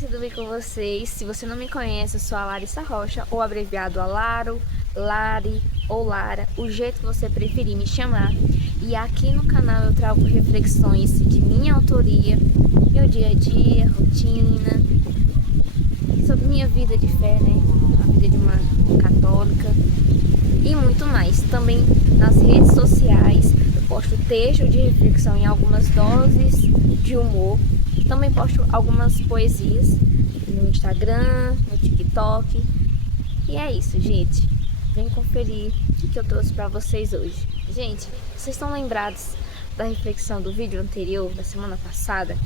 gente, tudo bem com vocês? Se você não me conhece, eu sou a Larissa Rocha, ou abreviado a Laro, Lari ou Lara, o jeito que você preferir me chamar. E aqui no canal eu trago reflexões de minha autoria, meu dia a dia, rotina, sobre minha vida de fé, né? A vida de uma católica e muito mais. Também nas redes sociais eu posto texto de reflexão em algumas doses de humor. Também posto algumas poesias no Instagram, no TikTok. E é isso, gente. Vem conferir o que eu trouxe pra vocês hoje. Gente, vocês estão lembrados da reflexão do vídeo anterior, da semana passada?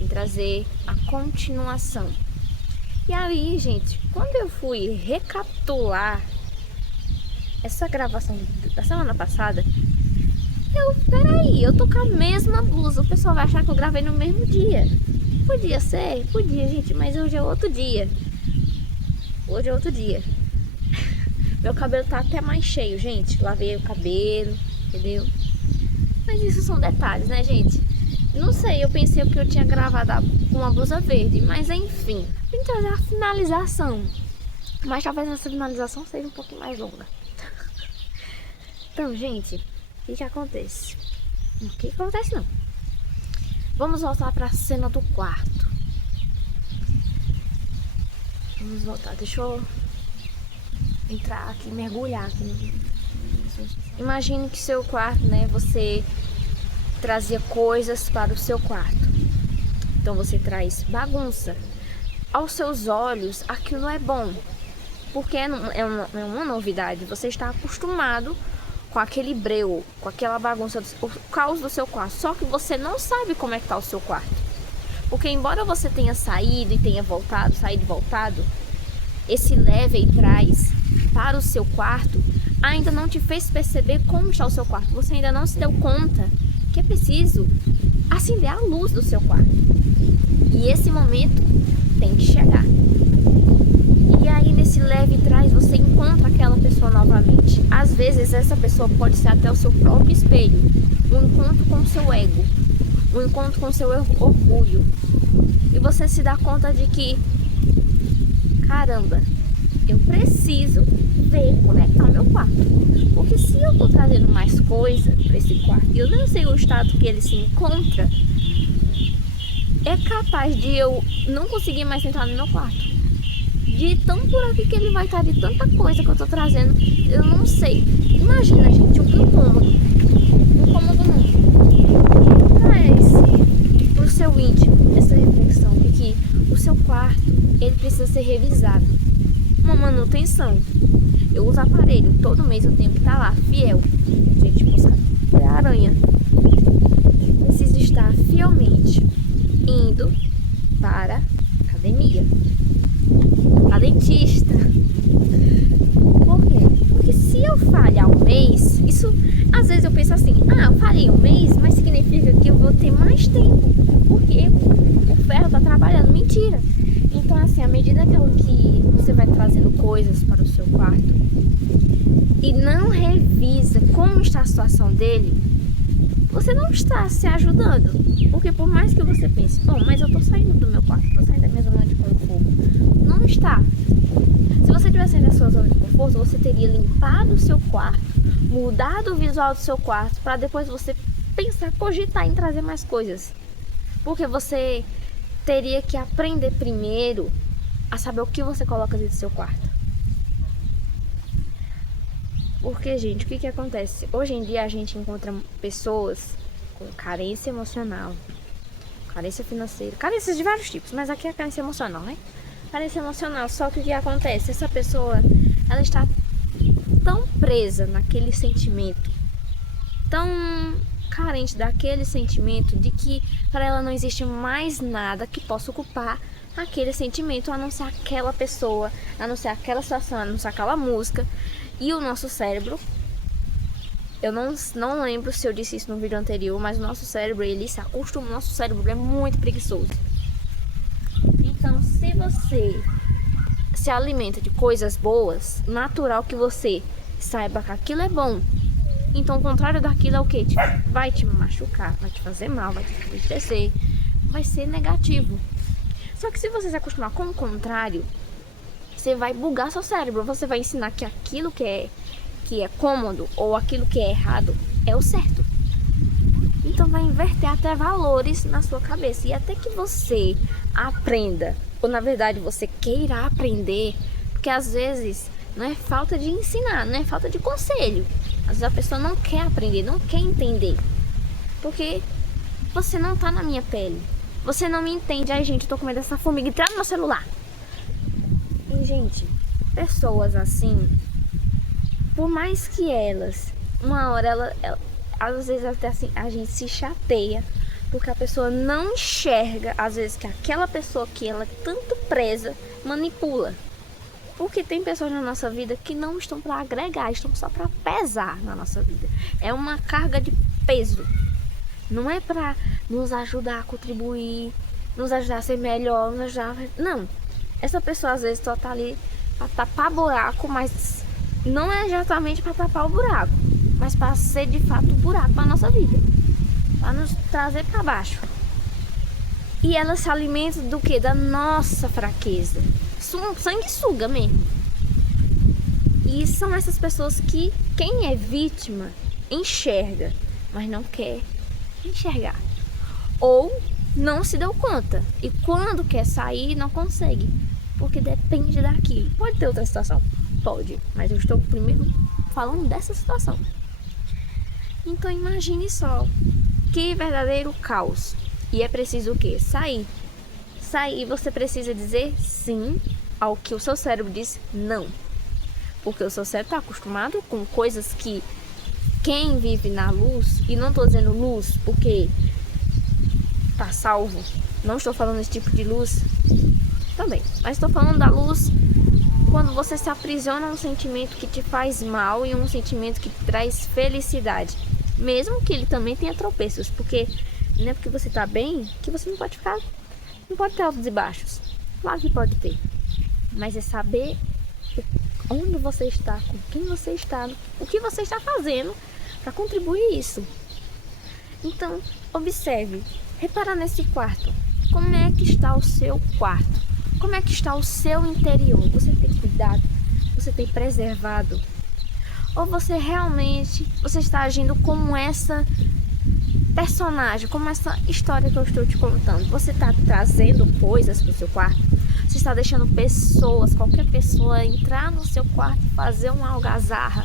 Em trazer a continuação. E aí, gente, quando eu fui recapitular essa gravação da semana passada, peraí, eu tô com a mesma blusa. O pessoal vai achar que eu gravei no mesmo dia. Podia ser, podia, gente, mas hoje é outro dia. Hoje é outro dia. Meu cabelo tá até mais cheio, gente. Lavei o cabelo, entendeu? Mas isso são detalhes, né, gente? Não sei, eu pensei que eu tinha gravado com uma blusa verde, mas enfim. Vim trazer a finalização. Mas talvez essa finalização seja um pouquinho mais longa. Então, gente, o que acontece? O que acontece não. Vamos voltar para a cena do quarto. Vamos voltar, deixa eu entrar aqui, mergulhar aqui. Imagine que seu quarto, né, você trazia coisas para o seu quarto. Então você traz bagunça. Aos seus olhos, aquilo é bom, porque é uma novidade. Você está acostumado com aquele breu, com aquela bagunça, o caos do seu quarto. Só que você não sabe como é que tá o seu quarto. Porque embora você tenha saído e tenha voltado, saído e voltado, esse leve e traz para o seu quarto ainda não te fez perceber como está o seu quarto. Você ainda não se deu conta que é preciso acender a luz do seu quarto. E esse momento tem que chegar. E aí nesse leve e traz você encontra aquela pessoa novamente. Às vezes essa pessoa pode ser até o seu próprio espelho. Um encontro com o seu ego. Um encontro com o seu orgulho. E você se dá conta de que, caramba, eu preciso ver como é que tá o meu quarto. Porque se eu tô trazendo mais coisa para esse quarto e eu não sei o estado que ele se encontra, é capaz de eu não conseguir mais entrar no meu quarto. De tão por aqui que ele vai estar, de tanta coisa que eu tô trazendo, eu não sei. Imagina, gente, um incômodo. Um incômodo não. Traz pro seu íntimo essa reflexão de que o seu quarto, ele precisa ser revisado. Uma manutenção. Eu uso aparelho, todo mês eu tenho que estar lá, fiel. Gente, buscar foi a aranha. Preciso estar fielmente indo para a academia, a dentista. Por quê? Porque se eu falhar um mês, isso às vezes eu penso assim, eu falhei um mês, mas significa que eu vou ter mais tempo, porque o ferro tá trabalhando. Mentira. Então assim, à medida que você vai trazendo coisas para o seu quarto e não revisa como está a situação dele, você não está se ajudando. Porque por mais que você pense, bom, mas eu tô saindo do meu quarto, tô saindo da minha zona de conforto. Não está. Se você tivesse saindo da sua zona de conforto, você teria limpado o seu quarto, mudado o visual do seu quarto, para depois você pensar, cogitar em trazer mais coisas. Porque você teria que aprender primeiro a saber o que você coloca dentro do seu quarto. Porque, gente, o que acontece? Hoje em dia a gente encontra pessoas com carência emocional, carência financeira, carências de vários tipos, mas aqui é a carência emocional, né? Carência emocional, só que o que acontece? Essa pessoa, ela está tão presa naquele sentimento, tão carente daquele sentimento, de que para ela não existe mais nada que possa ocupar aquele sentimento, a não ser aquela pessoa, a não ser aquela situação, a não ser aquela música. E o nosso cérebro, eu não lembro se eu disse isso no vídeo anterior, mas o nosso cérebro, ele se acostuma, o nosso cérebro é muito preguiçoso. Então, se você se alimenta de coisas boas, natural que você saiba que aquilo é bom. Então o contrário daquilo é o que? Vai te machucar, vai te fazer mal, vai te entristecer, vai ser negativo. Só que se você se acostumar com o contrário, você vai bugar seu cérebro. Você vai ensinar que aquilo que é cômodo ou aquilo que é errado é o certo. Então vai inverter até valores na sua cabeça. E até que você aprenda, ou na verdade você queira aprender, porque às vezes não é falta de ensinar, não é falta de conselho. Às vezes a pessoa não quer aprender, não quer entender. Porque você não tá na minha pele. Você não me entende. Ai, gente, eu tô com medo dessa formiga entrar no meu celular. E, gente, pessoas assim, por mais que elas, uma hora às vezes até assim, a gente se chateia, porque a pessoa não enxerga, às vezes, que aquela pessoa que ela é tanto presa, manipula. Porque tem pessoas na nossa vida que não estão para agregar, estão só para pesar na nossa vida. É uma carga de peso. Não é para nos ajudar a contribuir, nos ajudar a ser melhor, nos ajudar... Não. Essa pessoa às vezes só tá ali para tapar buraco, mas não é exatamente para tapar o buraco, mas para ser de fato o buraco para nossa vida, para nos trazer para baixo. E ela se alimenta do que? Da nossa fraqueza. Sanguessuga mesmo. E são essas pessoas que quem é vítima enxerga, mas não quer enxergar. Ou não se deu conta. E quando quer sair, não consegue. Porque depende daquilo. Pode ter outra situação? Pode. Mas eu estou primeiro falando dessa situação. Então imagine só. Que verdadeiro caos. E é preciso o quê? Sair. Sair, você precisa dizer sim ao que o seu cérebro diz não. Porque o seu cérebro está acostumado com coisas que quem vive na luz, e não estou dizendo luz porque tá salvo, não estou falando desse tipo de luz também, mas estou falando da luz quando você se aprisiona a um sentimento que te faz mal e um sentimento que te traz felicidade, mesmo que ele também tenha tropeços, porque não é porque você está bem que você não pode ter altos e baixos. Claro que pode ter, mas é saber onde você está, com quem você está, o que você está fazendo para contribuir isso. Então, observe, repara nesse quarto. Como é que está o seu quarto? Como é que está o seu interior? Você tem cuidado? Você tem preservado? Ou você está agindo como essa personagem, como essa história que eu estou te contando? Você está trazendo coisas para o seu quarto? Você está deixando qualquer pessoa entrar no seu quarto e fazer uma algazarra?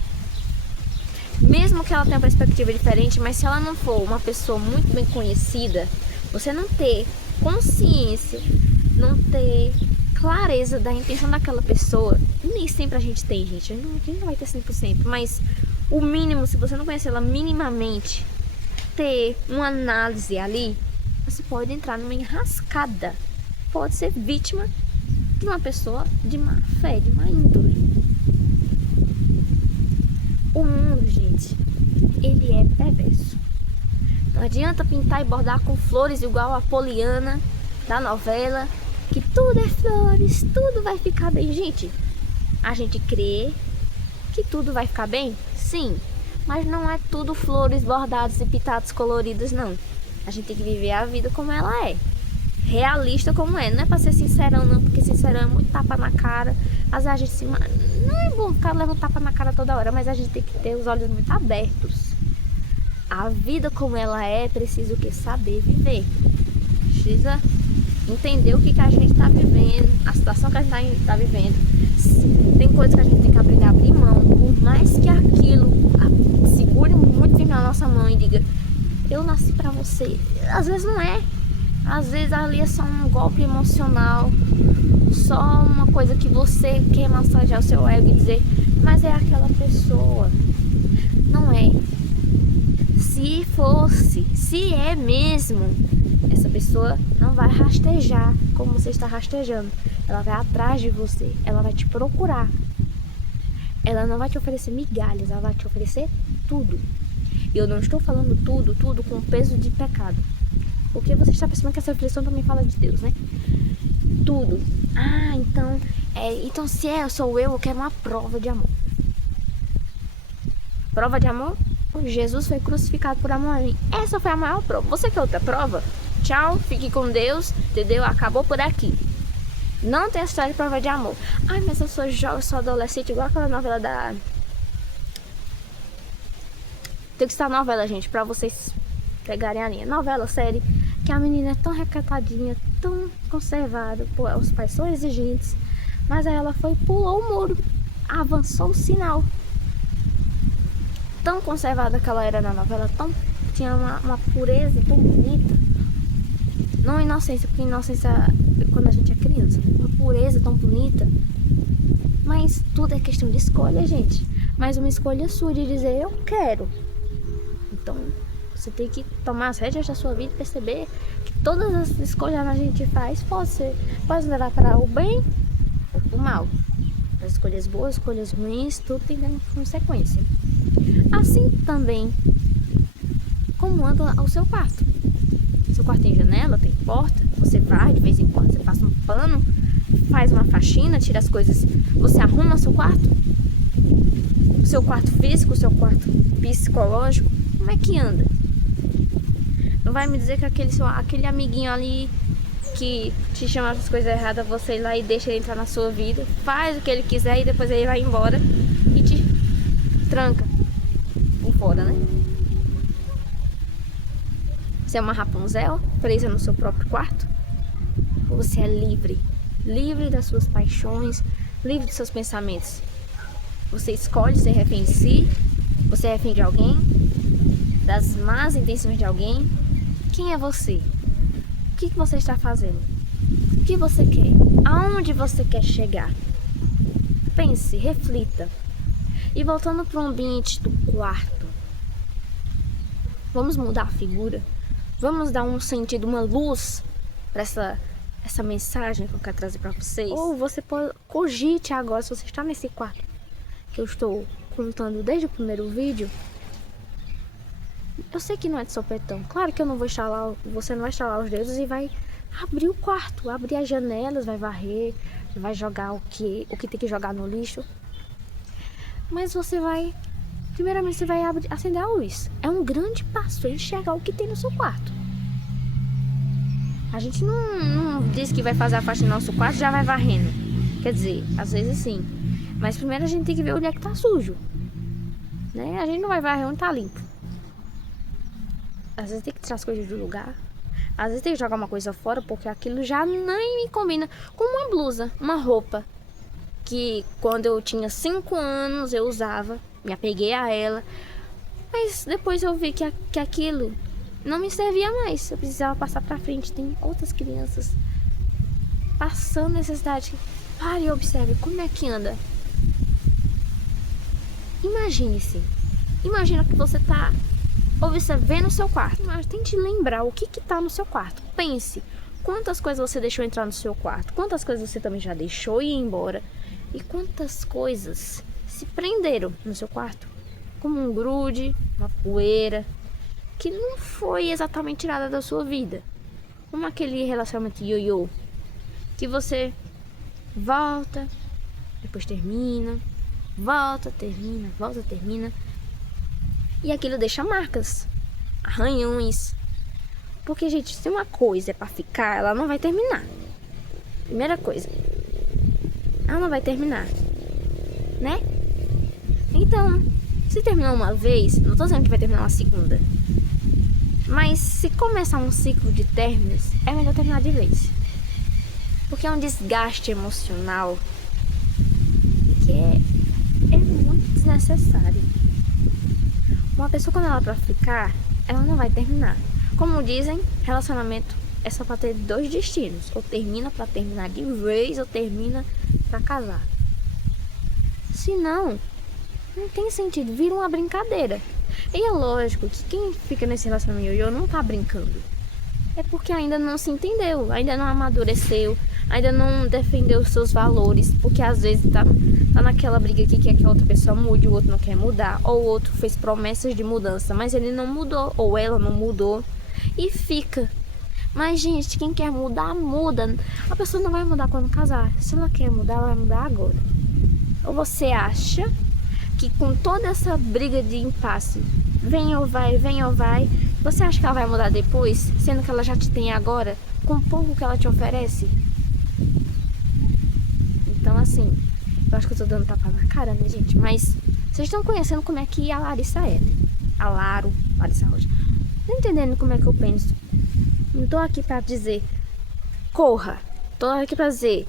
Mesmo que ela tenha uma perspectiva diferente, mas se ela não for uma pessoa muito bem conhecida, você não ter consciência, não ter clareza da intenção daquela pessoa, e nem sempre a gente tem, gente, a gente não vai ter 100%, mas o mínimo, se você não conhecer ela minimamente, ter uma análise ali, você pode entrar numa enrascada, pode ser vítima de uma pessoa de má fé, de má índole. O mundo, gente, ele é perverso. Não adianta pintar e bordar com flores igual a Poliana da novela, que tudo é flores, tudo vai ficar bem. Gente, a gente crê que tudo vai ficar bem? Sim, mas não é tudo flores bordadas e pintadas coloridas, não. A gente tem que viver a vida como ela é. Realista como é, não é pra ser sincerão não, porque sincerão é muito tapa na cara. Às vezes a gente não é bom ficar levando tapa na cara toda hora, mas a gente tem que ter os olhos muito abertos. A vida como ela é, precisa o que? Saber viver. Precisa entender o que a gente tá vivendo, a situação que a gente tá vivendo. Tem coisas que a gente tem que aprender a abrir mão, por mais que aquilo segure muito firme na nossa mão e diga, eu nasci pra você. Às vezes não é. Às vezes ali é só um golpe emocional, só uma coisa que você quer massagear o seu ego e dizer, mas é aquela pessoa. Não é. Se fosse, se é mesmo, essa pessoa não vai rastejar como você está rastejando. Ela vai atrás de você, ela vai te procurar. Ela não vai te oferecer migalhas, ela vai te oferecer tudo. E eu não estou falando tudo com peso de pecado. Porque você está percebendo que essa reflexão também fala de Deus, né? Tudo. Ah, então se sou eu quero uma prova de amor. Prova de amor? Jesus foi crucificado por amor a mim. Essa foi a maior prova. Você quer outra prova? Tchau, fique com Deus, entendeu? Acabou por aqui. Não tem história de prova de amor. Ai, mas eu sou jovem, sou adolescente, igual aquela novela da... Tem que estar novela, gente, pra vocês pegarem a linha. Novela, série, que a menina é tão recatadinha, tão conservada, pô, os pais são exigentes, mas aí ela foi, pulou o muro, avançou o sinal. Tão conservada que ela era na novela, tinha uma pureza tão bonita. Não inocência, porque inocência é quando a gente é criança. Uma pureza tão bonita. Mas tudo é questão de escolha, gente. Mas uma escolha sua de dizer, eu quero. Então, você tem que tomar as rédeas da sua vida e perceber que todas as escolhas que a gente faz pode levar para o bem ou para o mal. As escolhas boas, escolhas ruins, tudo tem consequência. Assim também como anda o seu quarto. Seu quarto tem janela, tem porta, você vai de vez em quando, você passa um pano, faz uma faxina, tira as coisas, você arruma seu quarto? O seu quarto físico, o seu quarto psicológico, como é que anda? Não vai me dizer que aquele amiguinho ali que te chama as coisas erradas, você ir lá e deixa ele entrar na sua vida, faz o que ele quiser e depois ele vai embora e te tranca por fora, né? Você é uma Rapunzel, presa no seu próprio quarto? Ou você é livre? Livre das suas paixões, livre dos seus pensamentos. Você escolhe ser refém de si? Você é refém de alguém? Das más intenções de alguém? Quem é você? O que você está fazendo? O que você quer? Aonde você quer chegar? Pense, reflita. E voltando para o ambiente do quarto, vamos mudar a figura? Vamos dar um sentido, uma luz para essa mensagem que eu quero trazer para vocês? Ou você pode cogite agora, se você está nesse quarto que eu estou contando desde o primeiro vídeo. Eu sei que não é de sopetão. Claro que eu não vou instalar, você não vai instalar os dedos e vai abrir o quarto, abrir as janelas, vai varrer, vai jogar o que tem que jogar no lixo. Mas você vai, primeiramente você vai acender a luz. É um grande passo enxergar o que tem no seu quarto. A gente não diz que vai fazer a faxina no nosso quarto e já vai varrendo. Quer dizer, às vezes sim. Mas primeiro a gente tem que ver onde é que tá sujo, né? A gente não vai varrer onde tá limpo. Às vezes tem que tirar as coisas do lugar. Às vezes tem que jogar uma coisa fora, porque aquilo já nem me combina com uma blusa, uma roupa que quando eu tinha 5 anos eu usava, me apeguei a ela, mas depois eu vi que aquilo não me servia mais. Eu precisava passar pra frente. Tem outras crianças passando necessidade. Pare e observe como é que anda. Imagina que você tá observando o seu quarto. Mas tente lembrar o que tá no seu quarto. Pense, quantas coisas você deixou entrar no seu quarto, quantas coisas você também já deixou ir embora, e quantas coisas se prenderam no seu quarto, como um grude, uma poeira, que não foi exatamente tirada da sua vida. Como aquele relacionamento ioiô, que você volta, depois termina, volta, termina, e aquilo deixa marcas, arranhões. Porque, gente, se uma coisa é pra ficar, ela não vai terminar. Primeira coisa, ela não vai terminar, né? Então, se terminar uma vez, não tô dizendo que vai terminar uma segunda, mas se começar um ciclo de términos, é melhor terminar de vez. Porque é um desgaste emocional que é muito desnecessário. Uma pessoa, quando ela é pra ficar, ela não vai terminar. Como dizem, relacionamento é só pra ter 2 destinos. Ou termina pra terminar de vez, ou termina pra casar. Se não tem sentido, vira uma brincadeira. E é lógico que quem fica nesse relacionamento ioiô não tá brincando. É porque ainda não se entendeu, ainda não amadureceu, ainda não defendeu os seus valores. Porque às vezes tá naquela briga que quer que a outra pessoa mude, o outro não quer mudar. Ou o outro fez promessas de mudança, mas ele não mudou, ou ela não mudou. E fica. Mas, gente, quem quer mudar, muda. A pessoa não vai mudar quando casar. Se ela quer mudar, ela vai mudar agora. Ou você acha que com toda essa briga de impasse, vem ou vai, você acha que ela vai mudar depois, sendo que ela já te tem agora, com o pouco que ela te oferece? assim, eu acho que eu tô dando tapa na cara, né, gente? Mas vocês estão conhecendo como é que a Larissa é, né? A Larissa Rocha. Tá entendendo como é que eu penso? Não tô aqui pra dizer, corra. Tô aqui pra dizer,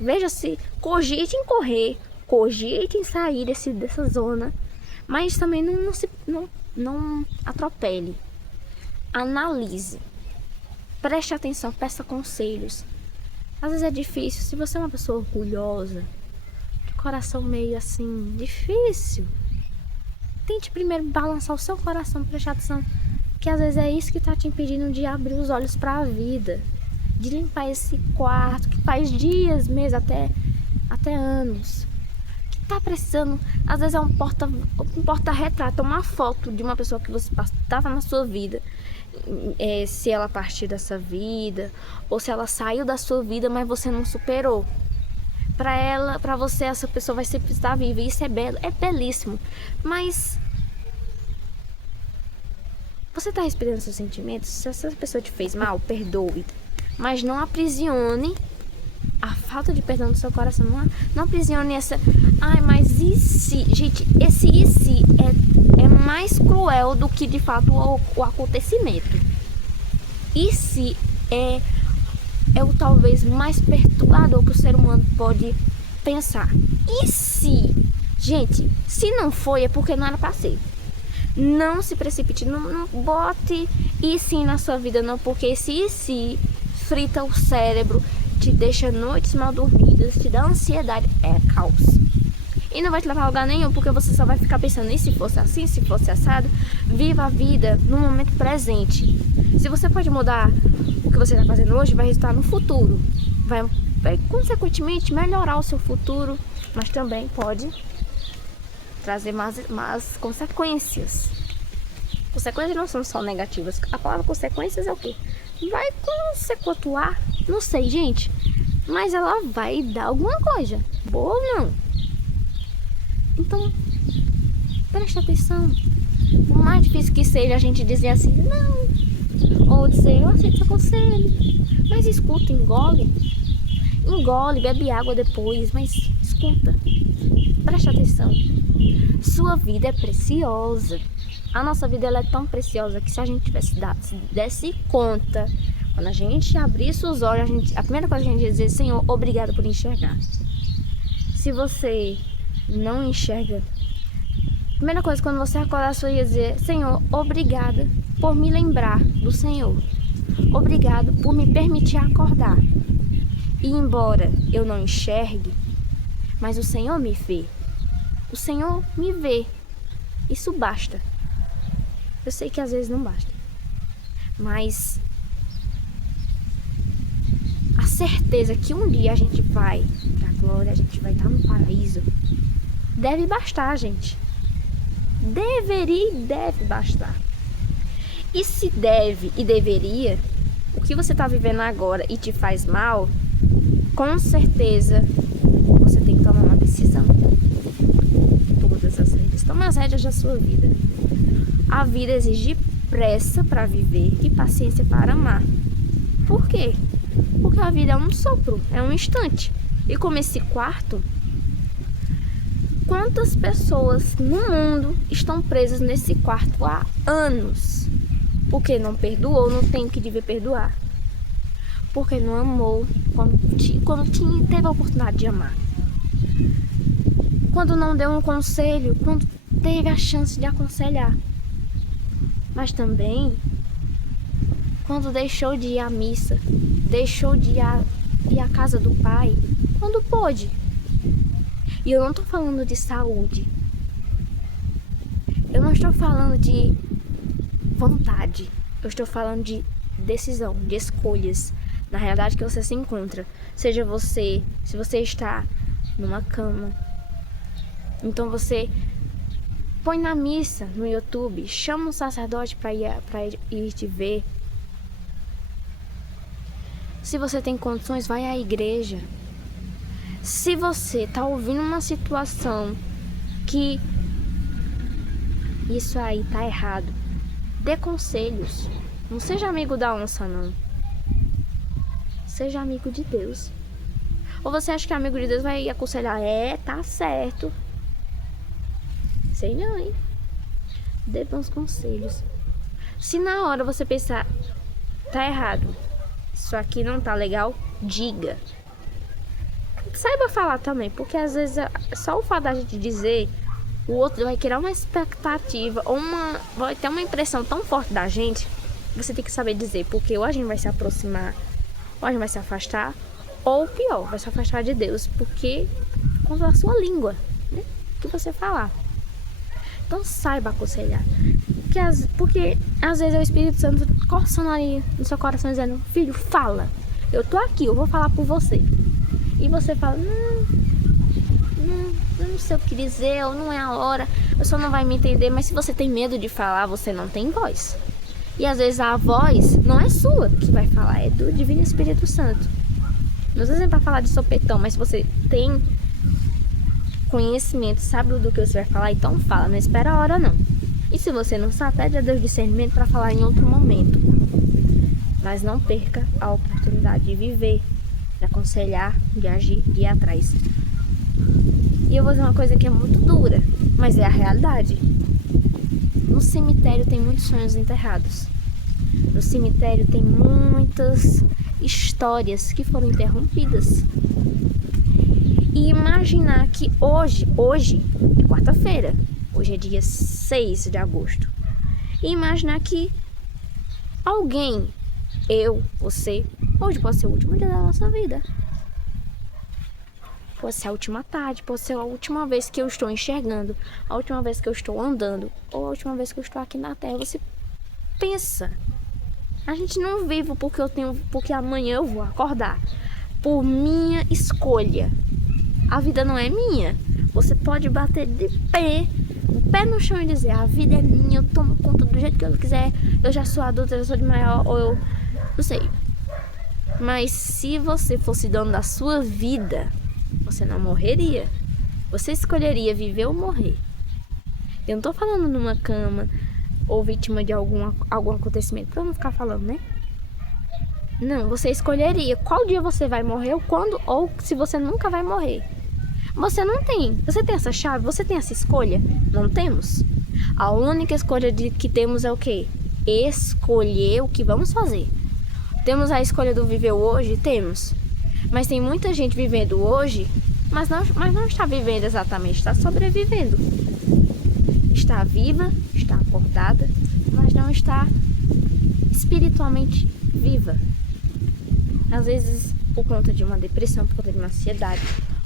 veja se cogite em correr, cogite em sair dessa zona, mas também não atropele. Analise. Preste atenção, peça conselhos. Às vezes é difícil, se você é uma pessoa orgulhosa, de coração meio assim, difícil, tente primeiro balançar o seu coração, prestar atenção, que às vezes é isso que tá te impedindo de abrir os olhos para a vida, de limpar esse quarto, que faz dias, meses, até anos, que tá precisando, às vezes é um porta-retrato, uma foto de uma pessoa que você estava na sua vida, se ela partiu dessa vida, ou se ela saiu da sua vida, mas você não superou. Para você, essa pessoa vai sempre estar viva, e isso é belo, é belíssimo, mas você tá respirando seus sentimentos. Se essa pessoa te fez mal, perdoe, mas não aprisione a falta de perdão do seu coração. Não aprisione essa, ai, mas e se, gente, esse e se é mais cruel do que de fato o acontecimento. E se é o talvez mais perturbador que o ser humano pode pensar. E se, gente, se não foi, é porque não era pra ser. Não se precipite, não bote e sim na sua vida, não, porque esse e se frita o cérebro, te deixa noites mal dormidas, te dá ansiedade, é caos. E não vai te levar a lugar nenhum, porque você só vai ficar pensando, e se fosse assim, se fosse assado? Viva a vida no momento presente. Se você pode mudar o que você está fazendo hoje, vai resultar no futuro. Vai consequentemente melhorar o seu futuro, mas também pode trazer más consequências. Consequências não são só negativas. A palavra consequências é o quê? Vai consequatuar, não sei, gente, mas ela vai dar alguma coisa, boa ou não. Então, preste atenção. Por mais difícil que seja a gente dizer assim, não, ou dizer, eu aceito seu conselho, mas escuta, engole, bebe água depois, mas escuta, preste atenção. Sua vida é preciosa. A nossa vida, ela é tão preciosa que se a gente desse conta, quando a gente abrisse os olhos, a primeira coisa que a gente ia dizer, Senhor, obrigado por enxergar. Se você não enxerga, a primeira coisa, quando você acordar, você ia dizer, Senhor, obrigada por me lembrar do Senhor. Obrigado por me permitir acordar. E embora eu não enxergue, mas o Senhor me vê. O Senhor me vê. Isso basta. Eu sei que às vezes não basta, mas a certeza que um dia a gente vai pra glória, a gente vai estar no paraíso, deve bastar, gente. Deveria e deve bastar. E se deve e deveria, o que você está vivendo agora e te faz mal, com certeza você tem que tomar uma decisão. Todas as rédeas. Tome as rédeas da sua vida. A vida exige pressa para viver e paciência para amar. Por quê? Porque a vida é um sopro, é um instante. E como esse quarto, quantas pessoas no mundo estão presas nesse quarto há anos? Porque não perdoou, não tem o que dever perdoar. Porque não amou quando teve a oportunidade de amar. Quando não deu um conselho, quando teve a chance de aconselhar. Mas também quando deixou de ir à missa, deixou de ir à casa do Pai, quando pôde. E eu não estou falando de saúde. Eu não estou falando de vontade. Eu estou falando de decisão, de escolhas. Na realidade que você se encontra. Seja você, se você está numa cama, então você põe na missa no YouTube, chama um sacerdote para ir te ver. Se você tem condições, vai à igreja. Se você está ouvindo uma situação que isso aí tá errado, dê conselhos. Não seja amigo da onça, não. Seja amigo de Deus. Ou você acha que amigo de Deus vai aconselhar? Tá certo. Sei não, hein? Dê bons conselhos. Se na hora você pensar, tá errado, isso aqui não tá legal, diga. Saiba falar também, porque às vezes só o fato da gente dizer, o outro vai criar uma expectativa, ou vai ter uma impressão tão forte da gente, que você tem que saber dizer, porque ou a gente vai se aproximar, ou a gente vai se afastar, ou pior, vai se afastar de Deus, porque com a sua língua, né, que você falar. Então saiba aconselhar, porque às vezes é o Espírito Santo coçando ali no seu coração, dizendo, filho, fala, eu tô aqui, eu vou falar por você. E você fala, eu não sei o que dizer, ou não é a hora, a pessoa não vai me entender. Mas se você tem medo de falar, você não tem voz. E às vezes a voz não é sua que vai falar, é do Divino Espírito Santo. Não sei se é pra falar de sopetão, mas se você tem conhecimento, sabe do que você vai falar, então fala, não espera a hora não. E se você não sabe, pede a Deus discernimento para falar em outro momento. Mas não perca a oportunidade de viver, de aconselhar, de agir, de ir atrás. E eu vou dizer uma coisa que é muito dura, mas é a realidade. No cemitério tem muitos sonhos enterrados. No cemitério tem muitas histórias que foram interrompidas. E imaginar que hoje é quarta-feira, hoje é dia 6 de agosto. E imaginar que alguém, eu, você, hoje pode ser o último dia da nossa vida. Pode ser a última tarde, pode ser a última vez que eu estou enxergando, a última vez que eu estou andando, ou a última vez que eu estou aqui na Terra. Você pensa, a gente não vive porque amanhã eu vou acordar. Por minha escolha. A vida não é minha. Você pode bater de pé, o pé no chão e dizer, a vida é minha, eu tomo conta do jeito que eu quiser, eu já sou adulta, eu já sou de maior, ou eu não sei. Mas se você fosse dono da sua vida, você não morreria. Você escolheria viver ou morrer. Eu não tô falando numa cama ou vítima de algum acontecimento, pra eu não ficar falando, né? Não, você escolheria qual dia você vai morrer, ou quando, ou se você nunca vai morrer. Você não tem. Você tem essa chave? Você tem essa escolha? Não temos. A única escolha que temos é o quê? Escolher o que vamos fazer. Temos a escolha do viver hoje? Temos. Mas tem muita gente vivendo hoje, mas não está vivendo exatamente, está sobrevivendo. Está viva, está acordada, mas não está espiritualmente viva. Às vezes por conta de uma depressão, por conta de uma ansiedade,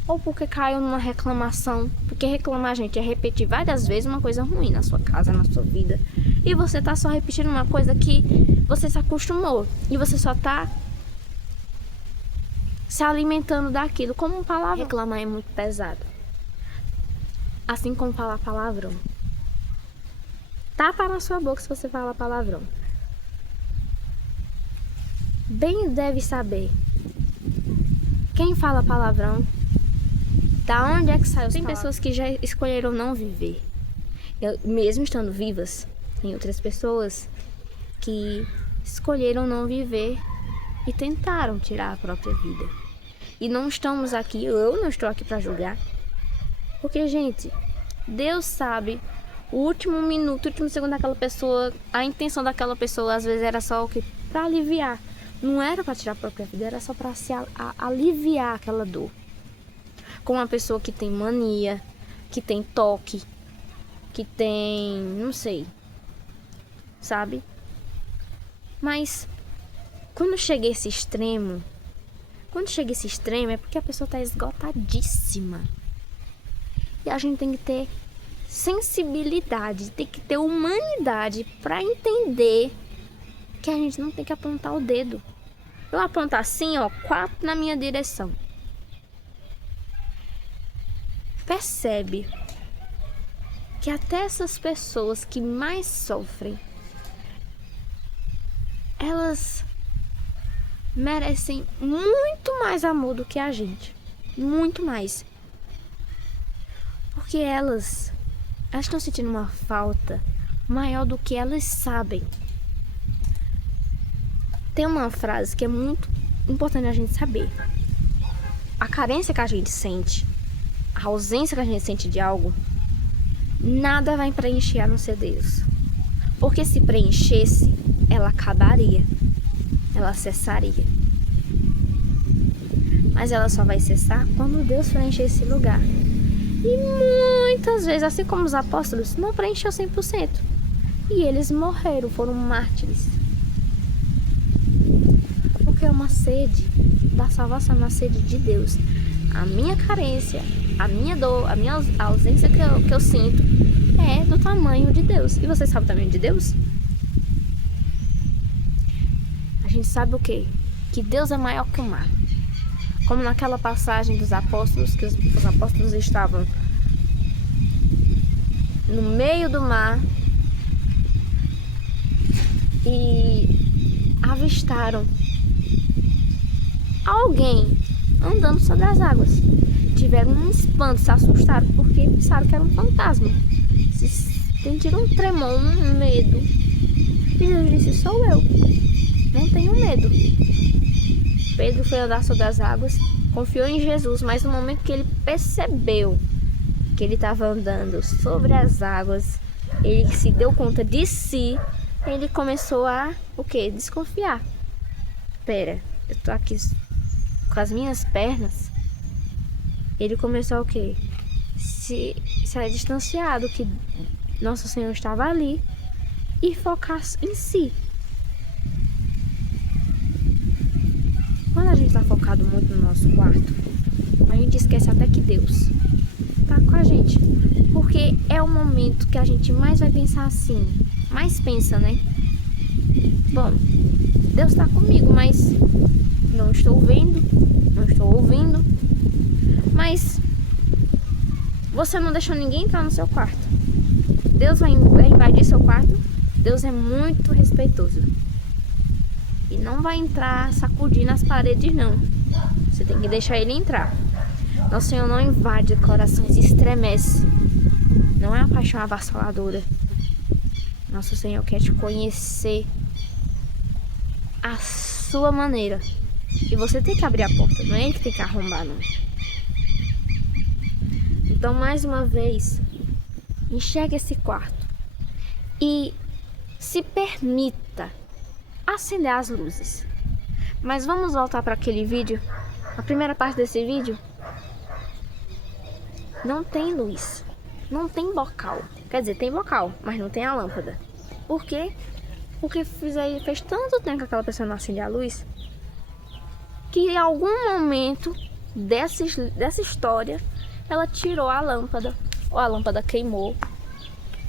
ou porque caiu numa reclamação. Porque reclamar, gente, é repetir várias vezes uma coisa ruim na sua casa, na sua vida. E você tá só repetindo uma coisa que você se acostumou. E você só tá se alimentando daquilo. Como um palavrão. Reclamar é muito pesado. Assim como falar palavrão. Tapa na sua boca se você fala palavrão. Bem deve saber quem fala palavrão, da onde é que sai os Tem pessoas que já escolheram não viver. Mesmo estando vivas, tem outras pessoas que escolheram não viver e tentaram tirar a própria vida. E não estamos aqui, eu não estou aqui para julgar. Porque, gente, Deus sabe o último minuto, o último segundo daquela pessoa, a intenção daquela pessoa às vezes era só o que? Para aliviar. Não era para tirar a própria vida, era só para se aliviar aquela dor. Com uma pessoa que tem mania, que tem toque, que tem, não sei, sabe? Mas quando chega esse extremo é porque a pessoa está esgotadíssima. E a gente tem que ter sensibilidade, tem que ter humanidade para entender que a gente não tem que apontar o dedo. Eu apontar assim, ó, 4 na minha direção. Percebe que até essas pessoas que mais sofrem, elas merecem muito mais amor do que a gente. Muito mais. Porque elas estão sentindo uma falta maior do que elas sabem. Tem uma frase que é muito importante a gente saber. a carência que a gente sente, a ausência que a gente sente de algo, nada vai preencher a não ser Deus. Porque se preenchesse, ela acabaria, ela cessaria. Mas ela só vai cessar quando Deus preencher esse lugar. E muitas vezes, assim como os apóstolos, não preencheu 100%. E eles morreram, foram mártires. Porque é uma sede da salvação, uma sede de Deus. A minha carência, a minha dor, a minha ausência que eu sinto é do tamanho de Deus. E você sabe o tamanho de Deus? A gente sabe o quê? Que Deus é maior que o mar. Como naquela passagem dos apóstolos, que os apóstolos estavam no meio do mar e avistaram alguém andando sobre as águas. Tiveram um espanto, se assustaram porque pensaram que era um fantasma. Sentiram um tremor, um medo. E Jesus disse: sou eu, não tenho medo. Pedro foi andar sobre as águas, confiou em Jesus, mas no momento que ele percebeu que ele estava andando sobre as águas, ele se deu conta de si, ele começou a, o quê? Desconfiar. Pera, eu tô aqui com as minhas pernas. Ele começou a, o quê? Se distanciar do que Nosso Senhor estava ali e focar em si. Quando a gente está focado muito no nosso quarto, a gente esquece até que Deus está com a gente. Porque é o momento que a gente mais vai pensar assim. Mais pensa, né? Bom, Deus está comigo, mas não estou vendo, não estou ouvindo. Mas você não deixou ninguém entrar no seu quarto. Deus vai invadir seu quarto. Deus é muito respeitoso. E não vai entrar sacudindo as paredes, não. Você tem que deixar ele entrar. Nosso Senhor não invade corações, estremece. Não é uma paixão avassaladora. Nosso Senhor quer te conhecer à sua maneira. E você tem que abrir a porta, não é ele que tem que arrombar, não. Então, mais uma vez, enxergue esse quarto e se permita acender as luzes. Mas vamos voltar para aquele vídeo. A primeira parte desse vídeo não tem luz, não tem bocal. Quer dizer, tem bocal, mas não tem a lâmpada. Por quê? Porque fez tanto tempo que aquela pessoa não acende a luz, que em algum momento dessa história ela tirou a lâmpada, ou a lâmpada queimou,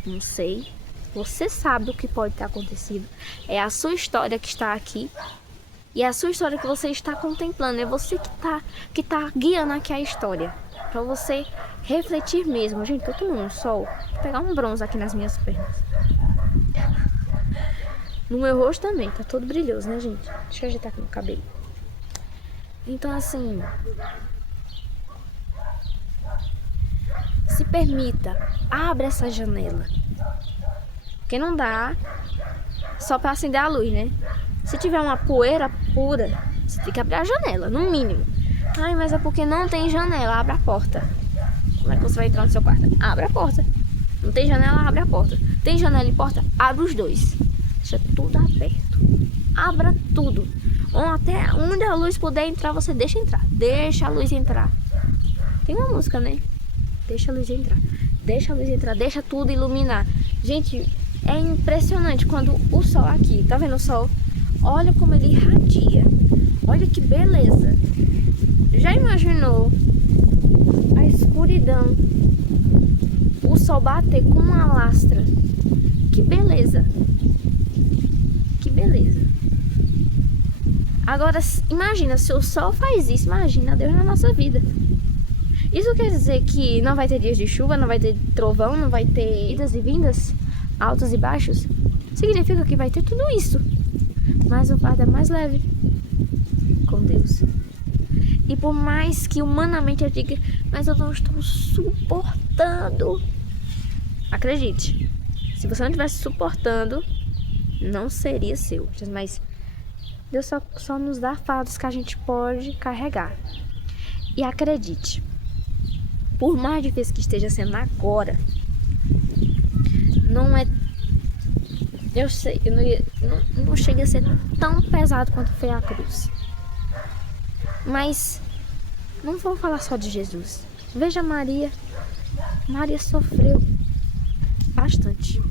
não sei. Você sabe o que pode ter acontecido. É a sua história que está aqui. E é a sua história que você está contemplando. É você que tá guiando aqui a história. Para você refletir mesmo. Gente, eu tô tomando um sol. Vou pegar um bronze aqui nas minhas pernas. No meu rosto também. Tá todo brilhoso, né, gente? Deixa eu ajeitar aqui no cabelo. Então, assim, se permita. Abra essa janela. Porque não dá só para acender a luz, né? Se tiver uma poeira pura, você tem que abrir a janela, no mínimo. Ai, mas é porque não tem janela, abre a porta. Como é que você vai entrar no seu quarto? Abre a porta. Não tem janela, abre a porta. Tem janela e porta, abre os dois. Deixa tudo aberto. Abra tudo. Ou até onde a luz puder entrar, você deixa entrar. Deixa a luz entrar. Tem uma música, né? Deixa a luz entrar. Deixa a luz entrar, deixa tudo iluminar. Gente, é impressionante quando o sol aqui, tá vendo o sol? Olha como ele irradia. Olha que beleza. Já imaginou a escuridão? O sol bater com uma lastra. Que beleza. Que beleza. Agora, imagina, se o sol faz isso, imagina Deus na nossa vida. Isso quer dizer que não vai ter dias de chuva, não vai ter trovão, não vai ter idas e vindas, altos e baixos? Significa que vai ter tudo isso. Mas o fardo é mais leve com Deus. E por mais que humanamente eu diga, mas eu não estou suportando. Acredite, se você não estivesse suportando, não seria seu. Mas Deus só nos dá fardos que a gente pode carregar. E acredite, por mais difícil que esteja sendo agora, não é... Eu sei, não chega a ser tão pesado quanto foi a cruz. Mas não vou falar só de Jesus. Veja Maria. Maria sofreu bastante.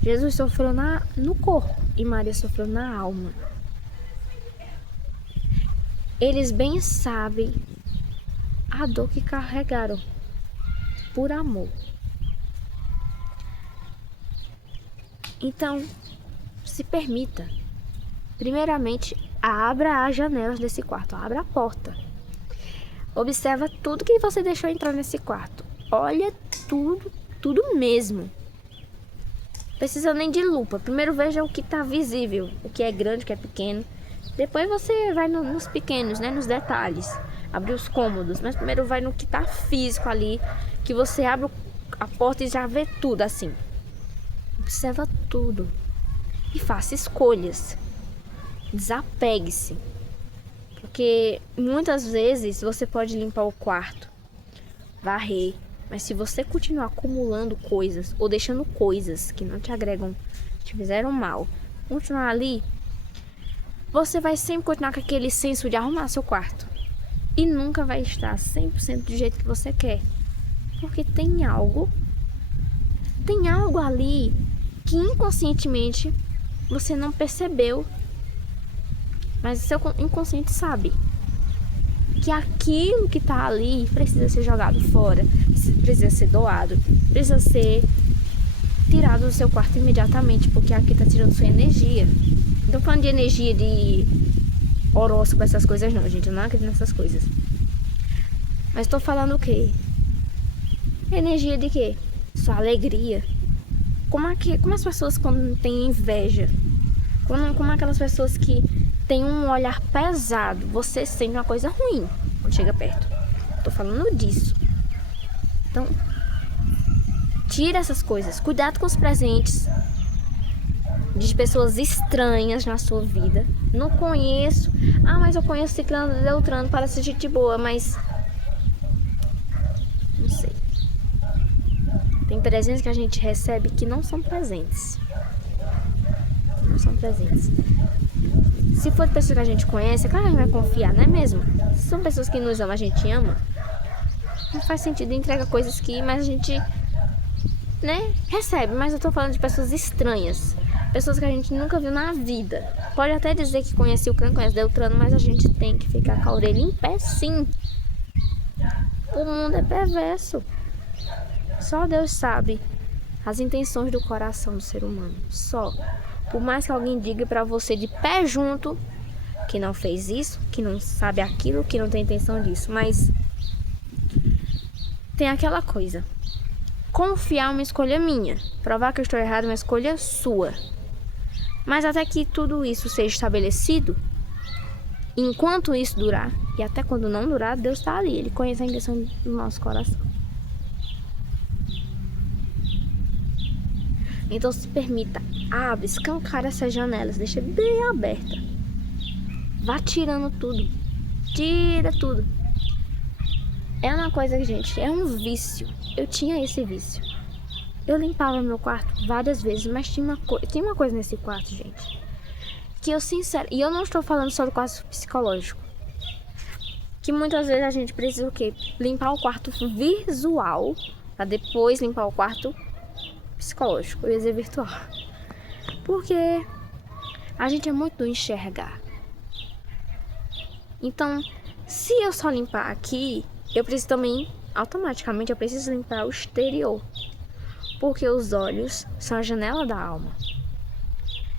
Jesus sofreu no corpo e Maria sofreu na alma. Eles bem sabem a dor que carregaram por amor. Então, se permita. Primeiramente, abra as janelas desse quarto, abra a porta. Observa tudo que você deixou entrar nesse quarto. Olha tudo, tudo mesmo. Precisa nem de lupa. Primeiro veja o que está visível, o que é grande, o que é pequeno. Depois você vai nos pequenos, né, nos detalhes. Abre os cômodos, mas primeiro vai no que está físico ali, que você abre a porta e já vê tudo assim. Observa tudo e faça escolhas. Desapegue-se. Porque muitas vezes você pode limpar o quarto, varrer, mas se você continuar acumulando coisas ou deixando coisas que não te agregam, te fizeram mal, continuar ali, você vai sempre continuar com aquele senso de arrumar seu quarto e nunca vai estar 100% do jeito que você quer. Porque tem algo ali que inconscientemente você não percebeu, mas o seu inconsciente sabe que aquilo que tá ali precisa ser jogado fora, precisa ser doado, precisa ser tirado do seu quarto imediatamente, porque aqui tá tirando sua energia. Não tô falando de energia de horóscopo, essas coisas não, gente, eu não acredito nessas coisas. Mas tô falando o quê? Energia de quê? Sua alegria. Como as pessoas quando têm inveja, como aquelas pessoas que têm um olhar pesado, você sente uma coisa ruim quando chega perto. Tô falando disso. Então, tira essas coisas. Cuidado com os presentes de pessoas estranhas na sua vida. Não conheço. Ah, mas eu conheço Ciclano Beltrano, parece gente boa, mas não sei. Tem presentes que a gente recebe que não são presentes. Não são presentes. Se for pessoa que a gente conhece, é claro que a gente vai confiar, não é mesmo? Se são pessoas que nos amam, a gente ama, não faz sentido entregar coisas que mas a gente, né, recebe. Mas eu tô falando de pessoas estranhas, pessoas que a gente nunca viu na vida. Pode até dizer que conhece o Clã, conhece Deltrano, mas a gente tem que ficar com a orelha em pé, sim. O mundo é perverso. Só Deus sabe as intenções do coração do ser humano. Só. Por mais que alguém diga pra você de pé junto que não fez isso, que não sabe aquilo, que não tem intenção disso, mas tem aquela coisa. Confiar é uma escolha minha. Provar que eu estou errado é uma escolha sua. Mas até que tudo isso seja estabelecido, enquanto isso durar, e até quando não durar, Deus está ali. Ele conhece a intenção do nosso coração. Então se permita, abre, escancara essas janelas, deixa bem aberta. Vá tirando tudo. Tira tudo. É uma coisa que, gente, é um vício. Eu tinha esse vício. Eu limpava meu quarto várias vezes, mas tinha uma coisa nesse quarto, gente, que eu sincero, e eu não estou falando só do quarto psicológico, que muitas vezes a gente precisa o quê? Limpar o quarto visual para depois limpar o quarto psicológico, eu ia dizer virtual. Porque a gente é muito do enxergar. Então, se eu só limpar aqui, eu preciso também, automaticamente, eu preciso limpar o exterior. Porque os olhos são a janela da alma.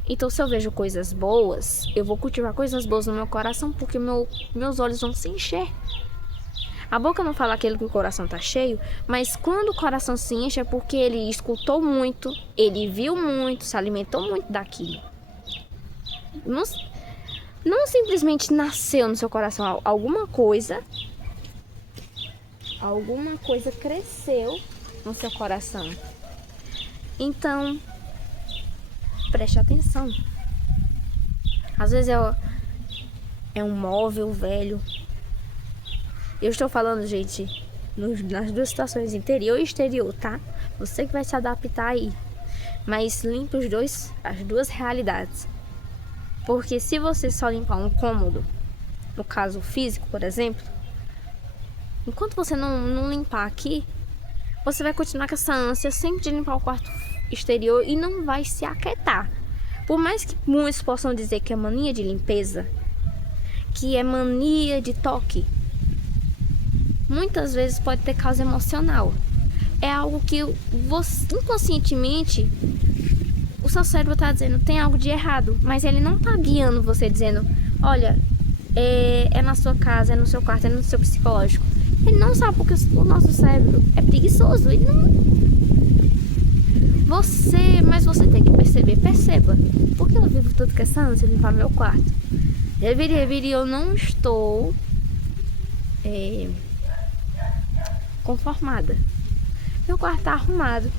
Então, se eu vejo coisas boas, eu vou cultivar coisas boas no meu coração, porque meus olhos vão se encher. A boca não fala aquilo que o coração tá cheio, mas quando o coração se enche é porque ele escutou muito, ele viu muito, se alimentou muito daquilo. Não simplesmente nasceu no seu coração, alguma coisa cresceu no seu coração. Então, preste atenção. Às vezes é um móvel velho, Eu estou falando, gente, nas duas situações, interior e exterior, tá? Você que vai se adaptar aí. Mas limpa as duas realidades. Porque se você só limpar um cômodo, no caso físico, por exemplo, enquanto você não limpar aqui, você vai continuar com essa ânsia sempre de limpar o quarto exterior e não vai se aquietar. Por mais que muitos possam dizer que é mania de limpeza, que é mania de toque, muitas vezes pode ter causa emocional. É algo que você, inconscientemente, o seu cérebro está dizendo tem algo de errado, mas ele não está guiando você dizendo, olha, é na sua casa, é no seu quarto, é no seu psicológico. Ele não sabe porque o nosso cérebro é preguiçoso. Ele não... Mas você tem que perceber, perceba. Por que eu vivo tudo com essa ânsia de limpar meu quarto? Eu não estou conformada. Meu quarto tá arrumado.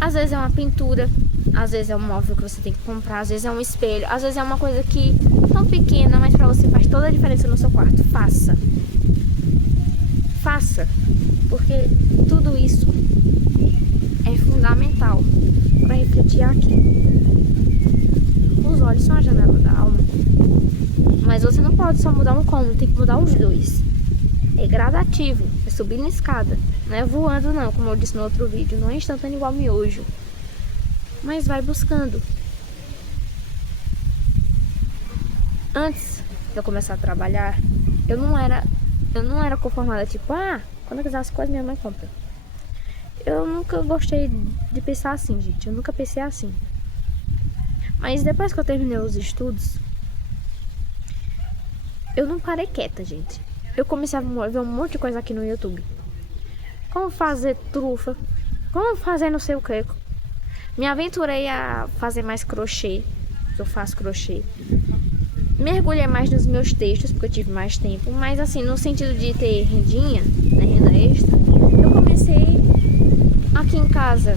Às vezes é uma pintura, às vezes é um móvel que você tem que comprar, às vezes é um espelho, às vezes é uma coisa que tão pequena, mas pra você faz toda a diferença no seu quarto. Faça, porque tudo isso é fundamental para refletir aqui. Os olhos são a janela da alma, mas você não pode só mudar um cômodo, tem que mudar os dois. É gradativo, é subir na escada, não é voando não, como eu disse no outro vídeo, não é instantâneo igual miojo, mas vai buscando. Antes de eu começar a trabalhar, eu não era conformada, tipo, quando eu quiser as coisas minha mãe compra. Eu nunca gostei de pensar assim, gente, eu nunca pensei assim. Mas depois que eu terminei os estudos, eu não parei quieta, gente. Eu comecei a ver um monte de coisa aqui no YouTube. Como fazer trufa, como fazer não sei o que. Me aventurei a fazer mais crochê, que eu faço crochê. Mergulhei mais nos meus textos, porque eu tive mais tempo. Mas assim, no sentido de ter rendinha, né, renda extra, eu comecei aqui em casa.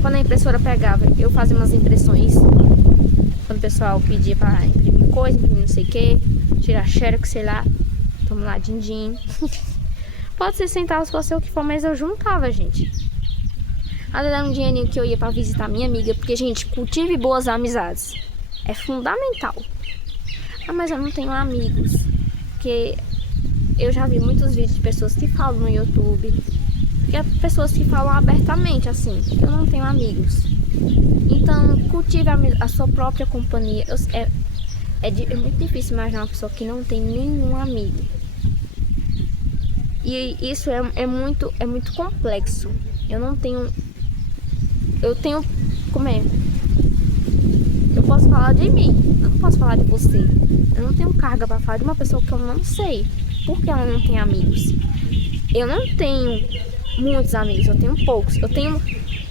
Quando a impressora pegava, eu fazia umas impressões. Quando o pessoal pedia pra imprimir coisa, imprimir não sei o que, tirar xerox, sei lá. Tamo lá, din-din. Pode ser centavos, pode ser o que for, mas eu juntava, gente. Às vezes era um dinheirinho que eu ia pra visitar minha amiga, porque, gente, cultive boas amizades. É fundamental. Mas eu não tenho amigos. Porque eu já vi muitos vídeos de pessoas que falam no YouTube. Que é pessoas que falam abertamente, assim. Eu não tenho amigos. Então, cultive a sua própria companhia. É muito difícil imaginar uma pessoa que não tem nenhum amigo. E isso é muito complexo. Eu tenho, como é? Eu posso falar de mim, eu não posso falar de você. Eu não tenho carga para falar de uma pessoa que eu não sei. Por que ela não tem amigos? Eu não tenho muitos amigos, eu tenho poucos. Eu tenho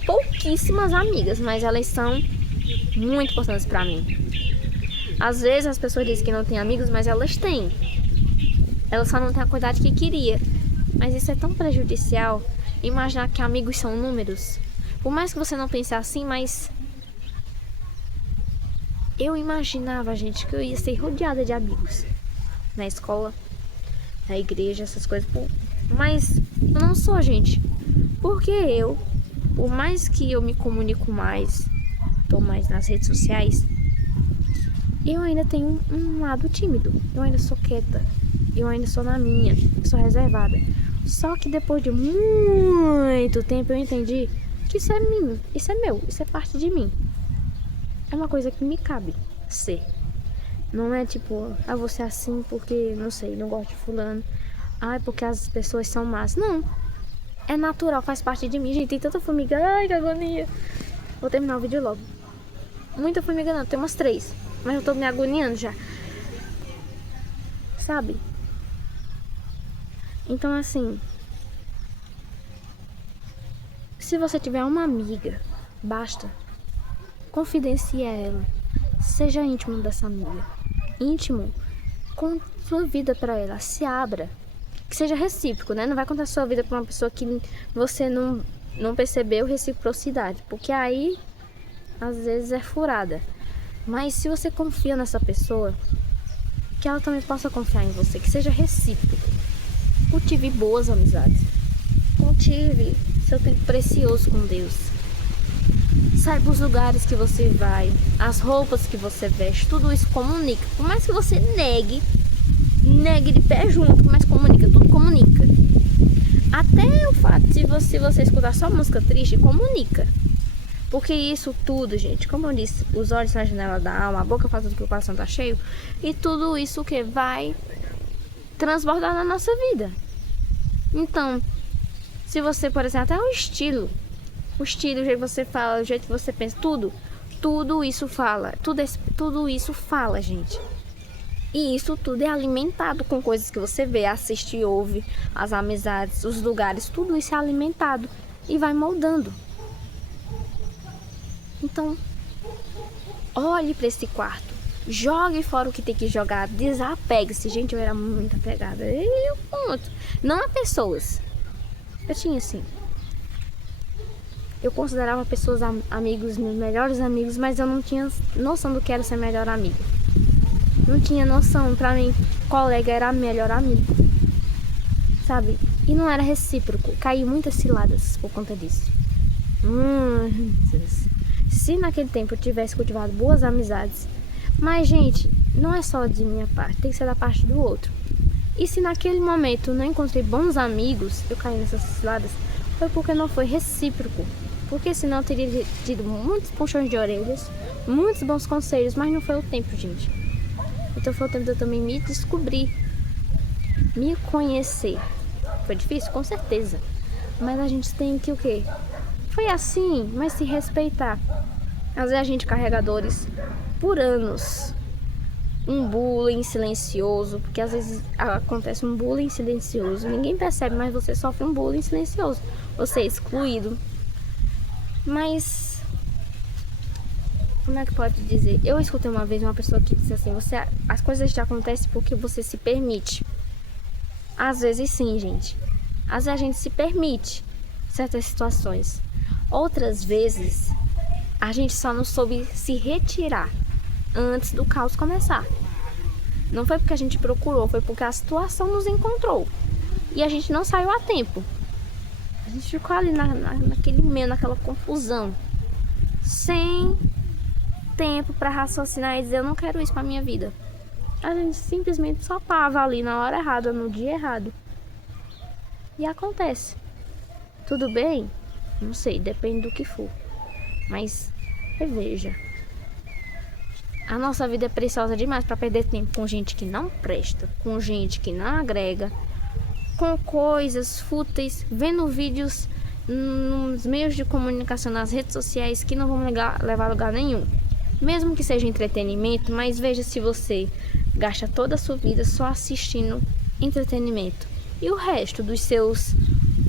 pouquíssimas amigas, mas elas são muito importantes para mim. Às vezes as pessoas dizem que não têm amigos, mas elas têm. Elas só não têm a quantidade que queria. Mas isso é tão prejudicial. Imaginar que amigos são números. Por mais que você não pense assim, mas eu imaginava, gente, que eu ia ser rodeada de amigos. Na escola, na igreja, essas coisas. Mas eu não sou, gente. Porque por mais que eu me comunico mais, tô mais nas redes sociais, eu ainda tenho um lado tímido. Eu ainda sou quieta. Eu ainda sou na minha. Sou reservada. Só que depois de muito tempo eu entendi que isso é mim. Isso é meu. Isso é parte de mim. É uma coisa que me cabe ser. Não é tipo, vou ser assim porque, não sei, não gosto de fulano. Porque as pessoas são más. Não. É natural, faz parte de mim. Gente, tem tanta formiga. Ai, que agonia. Vou terminar o vídeo logo. Muita formiga não, tem umas 3. Mas eu tô me agoniando já. Sabe? Então assim, se você tiver uma amiga, basta. Confidencie ela. Seja íntimo dessa amiga. Íntimo. Conte sua vida pra ela. Se abra. Que seja recíproco, né? Não vai contar sua vida pra uma pessoa que você não percebeu reciprocidade. Porque aí, às vezes, é furada. Mas se você confia nessa pessoa, que ela também possa confiar em você, que seja recíproco. Cultive boas amizades. Cultive seu tempo precioso com Deus. Saiba os lugares que você vai, as roupas que você veste, tudo isso comunica. Por mais que você negue de pé junto, mas comunica, tudo comunica. Até o fato de você escutar só música triste, comunica. Porque isso tudo, gente, como eu disse, os olhos são a janela da alma, a boca faz tudo que o coração tá cheio. E tudo isso que vai transbordar na nossa vida. Então, se você, por exemplo, até o estilo, o jeito que você fala, o jeito que você pensa, tudo isso fala, tudo isso fala, gente. E isso tudo é alimentado com coisas que você vê, assiste, ouve, as amizades, os lugares, tudo isso é alimentado e vai moldando. Então, olhe para esse quarto, jogue fora o que tem que jogar, desapegue-se. Gente, eu era muito apegada, não a pessoas. Eu tinha assim, eu considerava pessoas amigos, meus melhores amigos, mas eu não tinha noção do que era ser melhor amigo. Não tinha noção, pra mim, colega era melhor amigo, sabe? E não era recíproco, caí muitas ciladas por conta disso. Se naquele tempo eu tivesse cultivado boas amizades, mas gente, não é só de minha parte, tem que ser da parte do outro. E se naquele momento eu não encontrei bons amigos, eu caí nessas ciladas, foi porque não foi recíproco. Porque senão eu teria tido muitos puxões de orelhas, muitos bons conselhos, mas não foi o tempo, gente. Então foi o tempo de eu também me descobrir, me conhecer. Foi difícil? Com certeza. Mas a gente tem que o quê? Foi assim, mas se respeitar. Às vezes a gente carrega dores por anos. Um bullying silencioso, porque às vezes acontece um bullying silencioso. Ninguém percebe, mas você sofre um bullying silencioso. Você é excluído. Mas, como é que pode dizer? Eu escutei uma vez uma pessoa que disse assim, as coisas te acontecem porque você se permite. Às vezes sim, gente. Às vezes a gente se permite certas situações. Outras vezes, a gente só não soube se retirar antes do caos começar. Não foi porque a gente procurou, foi porque a situação nos encontrou. E a gente não saiu a tempo. A gente ficou ali naquele meio, naquela confusão, sem tempo para raciocinar e dizer, eu não quero isso pra minha vida. A gente simplesmente só tava ali na hora errada, no dia errado. E acontece. Tudo bem? Não sei, depende do que for. Mas, reveja. A nossa vida é preciosa demais para perder tempo com gente que não presta, com gente que não agrega, com coisas fúteis, vendo vídeos nos meios de comunicação, nas redes sociais, que não vão levar a lugar nenhum. Mesmo que seja entretenimento, mas veja se você gasta toda a sua vida só assistindo entretenimento. E o resto dos seus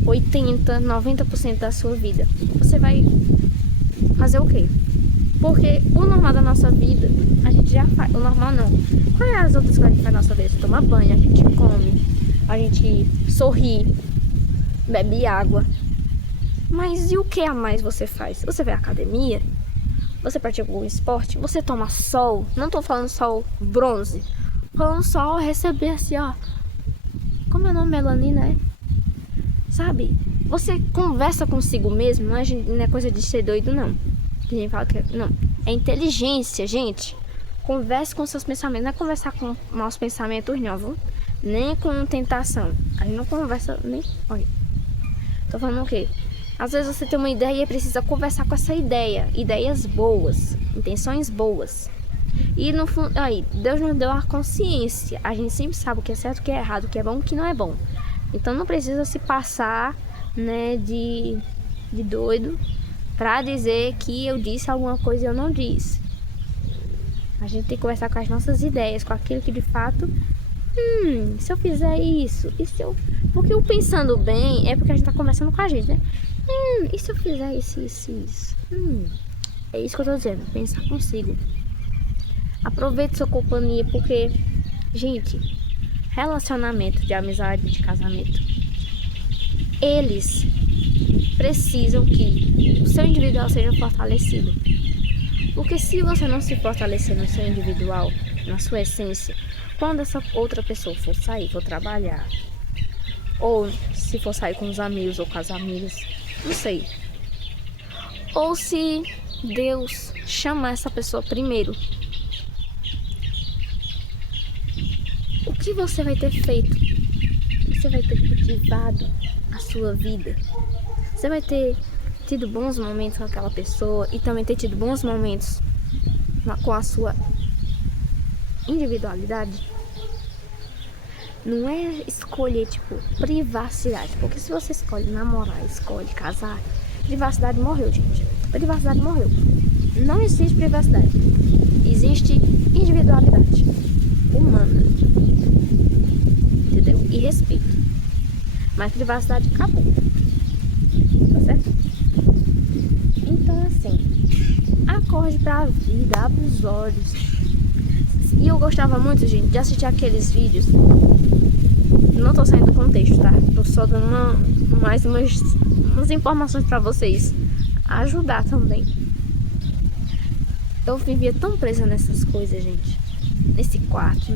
80, 90% da sua vida, você vai fazer o quê? Porque o normal da nossa vida, a gente já faz. O normal não. Qual é as outras coisas que a gente faz na nossa vida? Você toma banho, a gente come, a gente sorri, bebe água. Mas e o que a mais você faz? Você vai à academia? Você pratica algum esporte? Você toma sol? Não tô falando sol bronze. Falando sol, receber assim, ó. Como é o nome? Melanina, é? Sabe? Você conversa consigo mesmo, não é coisa de ser doido, não. A gente fala que não. É inteligência, gente. Converse com seus pensamentos. Não é conversar com maus pensamentos, não, viu? Nem com tentação. A gente não conversa nem. Olha. Tô falando o quê? Às vezes você tem uma ideia e precisa conversar com essa ideia. Ideias boas, intenções boas. E no fundo, aí, Deus nos deu a consciência. A gente sempre sabe o que é certo, o que é errado, o que é bom, o que não é bom. Então não precisa se passar, né, de doido pra dizer que eu disse alguma coisa e eu não disse. A gente tem que conversar com as nossas ideias, com aquilo que de fato, se eu fizer isso, e se eu... Porque o pensando bem é porque a gente tá conversando com a gente, né? E se eu fizer isso? É isso que eu tô dizendo, pensar consigo. Aproveite sua companhia, porque, gente, relacionamento de amizade, de casamento, eles precisam que o seu individual seja fortalecido. Porque se você não se fortalecer no seu individual, na sua essência, quando essa outra pessoa for sair, for trabalhar, Ou se for sair com os amigos ou com as amigas, não sei. Ou se Deus chamar essa pessoa primeiro, o que você vai ter feito? Você vai ter cultivado a sua vida. Você vai ter tido bons momentos com aquela pessoa e também ter tido bons momentos com a sua individualidade. Não é escolher, tipo, privacidade. Porque se você escolhe namorar, escolhe casar, privacidade morreu, gente. Privacidade morreu. Não existe privacidade. Existe individualidade humana. Entendeu? E respeito. Mas privacidade acabou. Tá certo? Então, assim, acorde pra vida, abre os olhos. E eu gostava muito, gente, de assistir aqueles vídeos. Não tô saindo do contexto, tá? Tô só dando mais umas informações pra vocês ajudar também. Eu vivia tão presa nessas coisas, gente. Nesse quarto,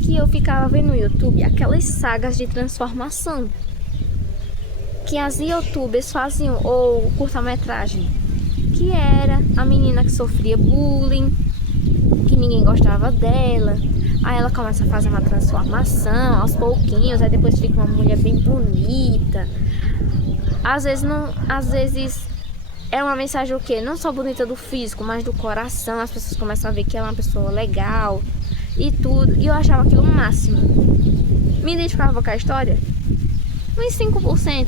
que eu ficava vendo no YouTube aquelas sagas de transformação que as youtubers faziam, ou curta-metragem, que era a menina que sofria bullying, que ninguém gostava dela, aí ela começa a fazer uma transformação aos pouquinhos, aí depois fica uma mulher bem bonita. Às vezes é uma mensagem o quê? Não só bonita do físico, mas do coração. As pessoas começam a ver que ela é uma pessoa legal e tudo, e eu achava aquilo o máximo. Me identificava com a história? Uns 5%.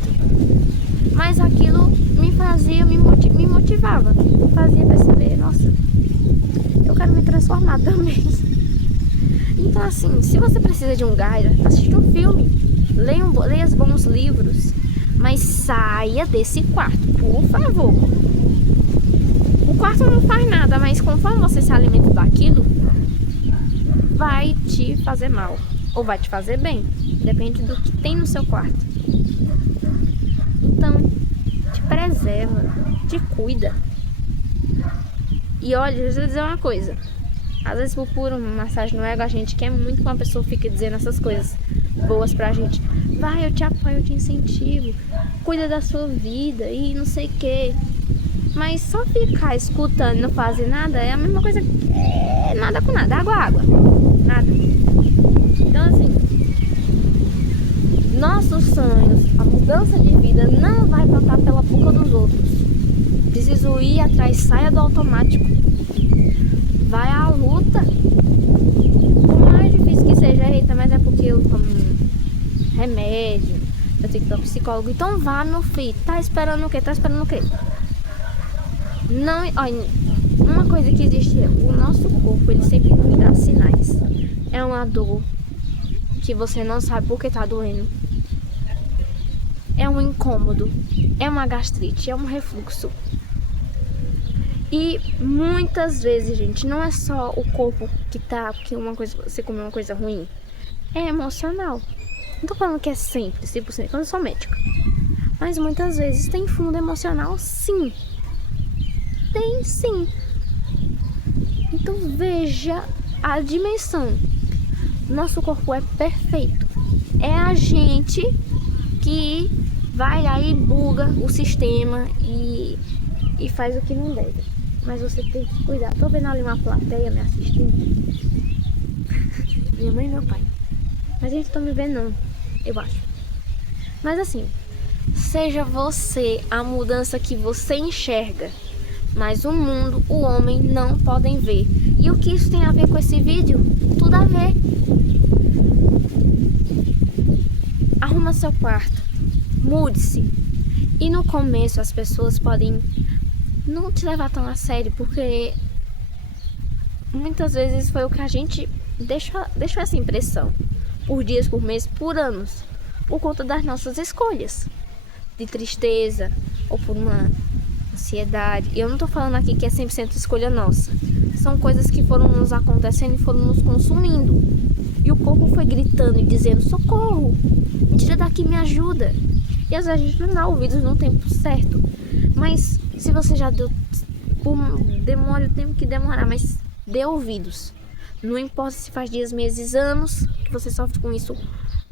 Mas aquilo me fazia, me motivava. Fazia perceber, nossa, eu quero me transformar também. Então, assim, se você precisa de um gás, assista um filme, leia os bons livros, mas saia desse quarto, por favor. O quarto não faz nada, mas conforme você se alimenta daquilo, vai te fazer mal ou vai te fazer bem, depende do que tem no seu quarto. Então, te preserva, te cuida. E olha, eu vou dizer uma coisa. Às vezes por pura massagem no ego, a gente quer muito que uma pessoa fique dizendo essas coisas boas pra gente. Vai, eu te apoio, eu te incentivo, cuida da sua vida e não sei o que. Mas só ficar escutando e não fazer nada é a mesma coisa que nada com nada, água, nada. Então, assim, nossos sonhos, a mudança de vida não vai passar pela boca dos outros. Preciso ir atrás, saia do automático. Vai à luta. Por mais difícil que seja, eita, mas é porque eu tomo remédio, eu tenho que ir para psicólogo. Então vá, meu filho. Tá esperando o quê? Não, olha, uma coisa que existe é o nosso corpo, ele sempre nos dá sinais. É uma dor que você não sabe por que tá doendo. É um incômodo, é uma gastrite, é um refluxo. E muitas vezes, gente, não é só o corpo que tá, porque você comeu uma coisa ruim. É emocional. Não tô falando que é sempre, 100%, eu não sou médica. Mas muitas vezes tem fundo emocional, sim. Tem, sim. Então veja a dimensão. Nosso corpo é perfeito. É a gente que vai lá e buga o sistema e faz o que não deve. Mas você tem que cuidar. Tô vendo ali uma plateia me assistindo. Minha mãe e meu pai. Mas eles não estão me vendo não, eu acho. Mas assim, seja você a mudança que você enxerga. Mas o mundo, o homem não podem ver. E o que isso tem a ver com esse vídeo? Tudo a ver. Arruma seu quarto. Mude-se. E no começo as pessoas podem não te levar tão a sério, porque muitas vezes foi o que a gente deixou essa impressão. Por dias, por meses, por anos. Por conta das nossas escolhas. De tristeza ou por uma ansiedade. E eu não tô falando aqui que é 100% escolha nossa. São coisas que foram nos acontecendo e foram nos consumindo. E o corpo foi gritando e dizendo: socorro, me tira daqui, me ajuda. E às vezes a gente não dá ouvidos no tempo certo. Mas se você já deu, demora o tempo que demorar, mas dê ouvidos. Não importa se faz dias, meses, anos que você sofre com isso,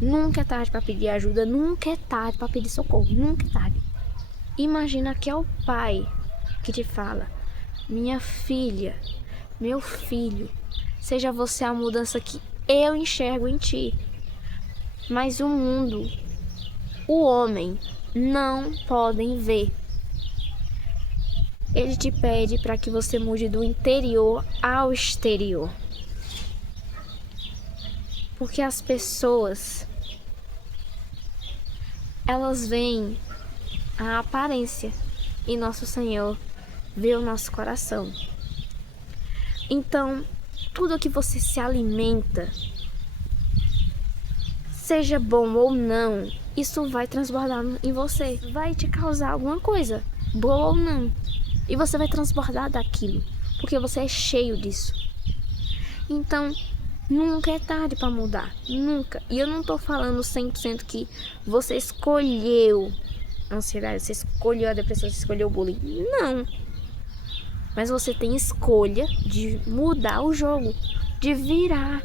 Nunca é tarde para pedir ajuda, nunca é tarde para pedir socorro, nunca é tarde. Imagina que é o pai que te fala: minha filha, meu filho, seja você a mudança que eu enxergo em ti. Mas o mundo, o homem, não podem ver. Ele te pede para que você mude do interior ao exterior. Porque as pessoas, elas veem a aparência e nosso Senhor vê o nosso coração. Então, tudo que você se alimenta, seja bom ou não, isso vai transbordar em você. Vai te causar alguma coisa, boa ou não. E você vai transbordar daquilo, porque você é cheio disso. Então, nunca é tarde para mudar, nunca. E eu não tô falando 100% que você escolheu a ansiedade, você escolheu a depressão, você escolheu o bullying. Não. Mas você tem escolha de mudar o jogo, de virar,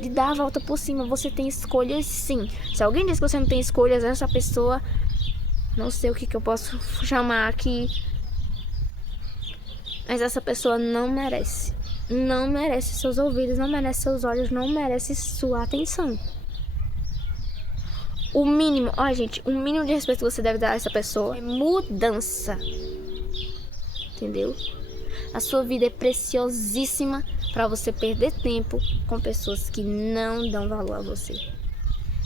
de dar a volta por cima. Você tem escolhas, sim. Se alguém diz que você não tem escolhas, essa pessoa, não sei o que eu posso chamar aqui, mas essa pessoa não merece. Não merece seus ouvidos, não merece seus olhos, não merece sua atenção. O mínimo, gente, o mínimo de respeito que você deve dar a essa pessoa é mudança. Entendeu? A sua vida é preciosíssima para você perder tempo com pessoas que não dão valor a você.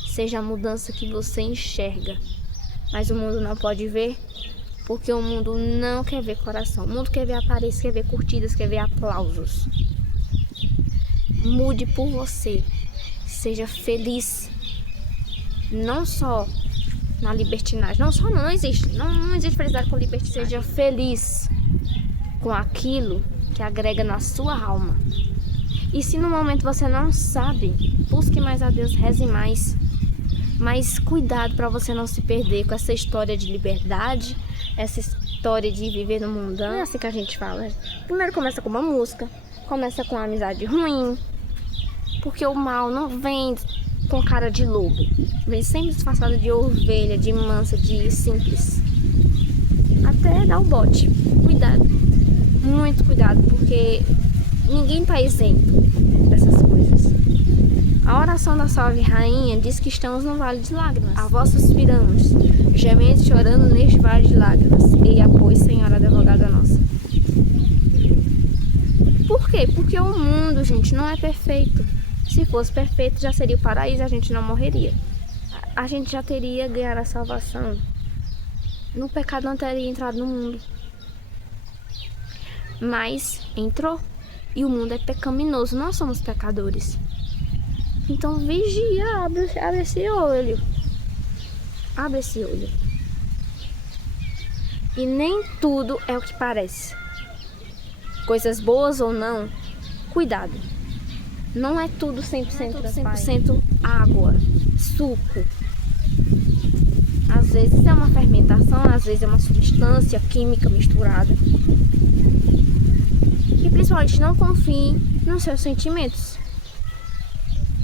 Seja a mudança que você enxerga. Mas o mundo não pode ver, porque o mundo não quer ver coração. O mundo quer ver aparência, quer ver curtidas, quer ver aplausos. Mude por você. Seja feliz. Não só na libertinagem. Não existe. Não existe felicidade com libertinagem. Seja feliz com aquilo que agrega na sua alma. E se no momento você não sabe, busque mais a Deus, reze mais. Mas cuidado para você não se perder com essa história de liberdade, essa história de viver no mundão. Não é assim que a gente fala. Primeiro começa com uma música, começa com uma amizade ruim, porque o mal não vem com cara de lobo, vem sempre disfarçado de ovelha, de mansa, de simples, até dar o bote. Cuidado, muito cuidado, porque ninguém tá isento dessas coisas. A oração da Salve Rainha diz que estamos no vale de lágrimas. A vós suspiramos, gemendo e chorando neste vale de lágrimas. E apoio, Senhora advogada nossa. Por quê? Porque o mundo, gente, não é perfeito. Se fosse perfeito, já seria o paraíso, a gente não morreria. A gente já teria ganhado a salvação. No pecado não teria entrado no mundo. Mas entrou. E o mundo é pecaminoso, nós somos pecadores. Então vigia, abre esse olho. Abre esse olho. E nem tudo é o que parece. Coisas boas ou não, cuidado. Não é tudo 100% água, suco. Às vezes é uma fermentação, às vezes é uma substância química misturada. E principalmente não confie nos seus sentimentos.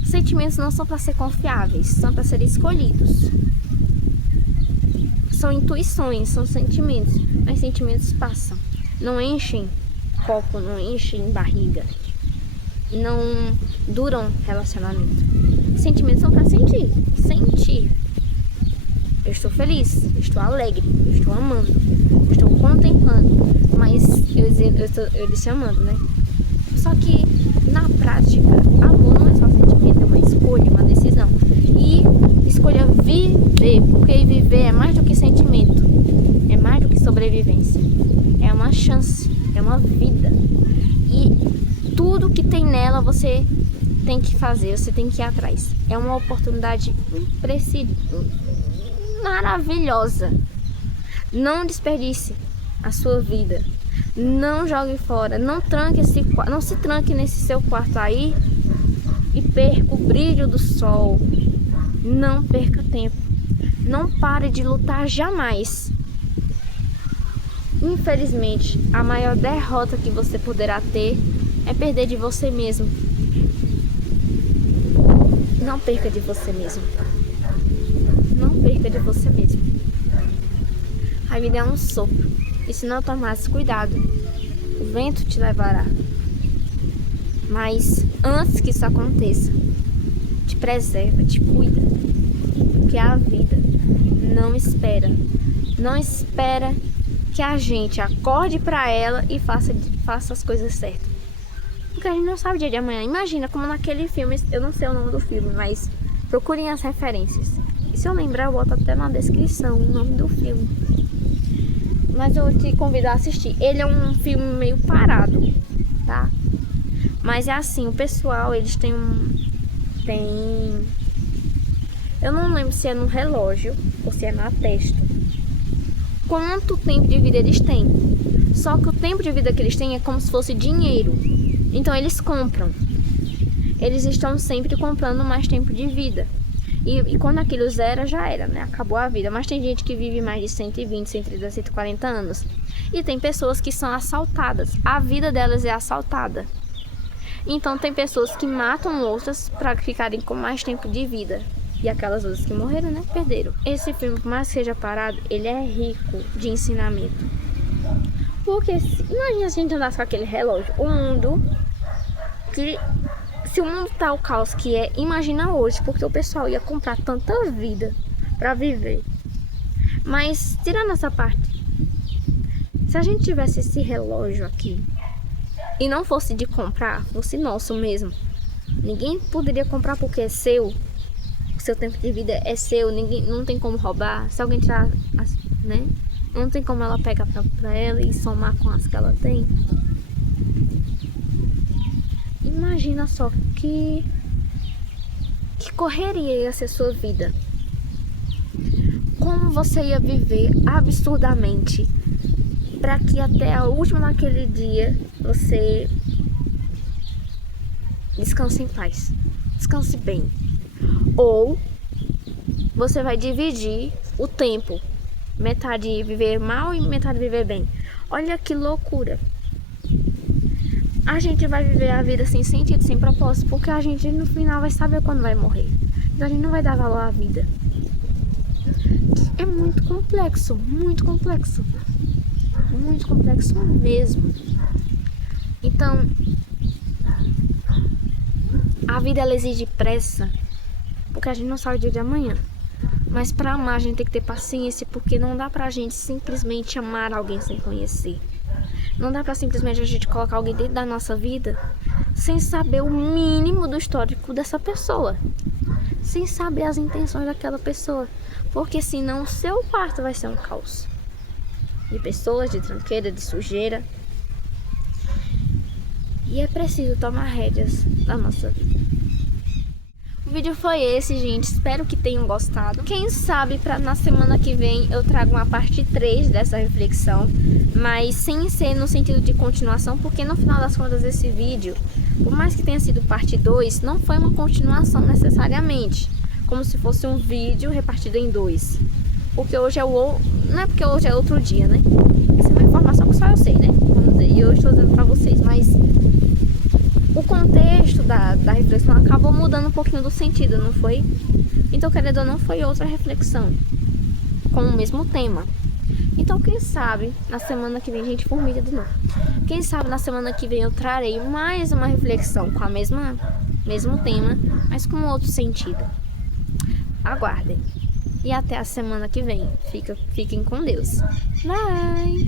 Sentimentos não são para ser confiáveis, são para ser escolhidos. São intuições, são sentimentos, mas sentimentos passam. Não enchem copo, não enchem barriga, não duram relacionamento. Sentimentos são para sentir. Eu estou feliz, eu estou alegre, eu estou amando, eu estou contemplando, mas eu disse amando, né? Só que na prática, amor não é só sentimento, é uma escolha, uma decisão. E escolha viver, porque viver é mais do que sentimento, é mais do que sobrevivência, é uma chance, é uma vida. E tudo que tem nela você tem que fazer, você tem que ir atrás. É uma oportunidade imprescindível, maravilhosa. Não desperdice a sua vida. Não jogue fora, não se tranque nesse seu quarto aí e perca o brilho do sol. Não perca tempo. Não pare de lutar jamais. Infelizmente, a maior derrota que você poderá ter é perder de você mesmo. Não perca de você mesmo. cuida de você mesmo. A vida é um sopro, e se não tomares cuidado, o vento te levará. Mas antes que isso aconteça, te preserva, te cuida, porque a vida não espera. Não espera que a gente acorde pra ela e faça as coisas certas. Porque a gente não sabe o dia de amanhã. Imagina como naquele filme, eu não sei o nome do filme, mas procurem as referências. E se eu lembrar, eu boto até na descrição o nome do filme. Mas eu vou te convidar a assistir. Ele é um filme meio parado, tá? Mas é assim, o pessoal, eles têm eu não lembro se é no relógio ou se é na testa. Quanto tempo de vida eles têm? Só que o tempo de vida que eles têm é como se fosse dinheiro. Então eles compram. Eles estão sempre comprando mais tempo de vida. E quando aquilo zera, já era, né? Acabou a vida. Mas tem gente que vive mais de 120, 130, 140 anos. E tem pessoas que são assaltadas. A vida delas é assaltada. Então tem pessoas que matam outras para ficarem com mais tempo de vida. E aquelas outras que morreram, né? Perderam. Esse filme, por mais que seja parado, ele é rico de ensinamento. Porque imagina se a gente andasse com aquele relógio. Se o mundo tá o caos que é, imagina hoje, porque o pessoal ia comprar tanta vida pra viver. Mas, tirando essa parte, se a gente tivesse esse relógio aqui e não fosse de comprar, fosse nosso mesmo, ninguém poderia comprar porque é seu. O seu tempo de vida é seu, não tem como roubar. Se alguém tirar, né? Não tem como ela pegar pra ela e somar com as que ela tem. Imagina só que correria ia ser sua vida. Como você ia viver absurdamente para que até a última daquele dia você descanse em paz, descanse bem. Ou você vai dividir o tempo, metade viver mal e metade viver bem. Olha que loucura. A gente vai viver a vida sem sentido, sem propósito, porque a gente no final vai saber quando vai morrer. Então a gente não vai dar valor à vida. É muito complexo, muito complexo. Muito complexo mesmo. Então, a vida ela exige pressa, porque a gente não sabe o dia de amanhã. Mas pra amar a gente tem que ter paciência, porque não dá pra gente simplesmente amar alguém sem conhecer. Não dá pra simplesmente a gente colocar alguém dentro da nossa vida sem saber o mínimo do histórico dessa pessoa, sem saber as intenções daquela pessoa, porque senão o seu quarto vai ser um caos de pessoas, de tranqueira, de sujeira. E é preciso tomar rédeas da nossa vida. O vídeo foi esse, gente. Espero que tenham gostado. Quem sabe na semana que vem eu trago uma parte 3 dessa reflexão, mas sem ser no sentido de continuação, porque no final das contas esse vídeo, por mais que tenha sido parte 2, não foi uma continuação necessariamente, como se fosse um vídeo repartido em 2. Porque hoje não é porque hoje é outro dia, né? Essa é uma informação que só eu sei, né? Vamos dizer, e eu estou dizendo pra vocês, mas o contexto da reflexão acabou mudando um pouquinho do sentido, não foi? Então, querendo ou não, foi outra reflexão com o mesmo tema. Então, quem sabe na semana que vem, gente, formiga de novo. Quem sabe na semana que vem eu trarei mais uma reflexão com a mesmo tema, mas com outro sentido. Aguardem. E até a semana que vem. Fiquem com Deus. Bye!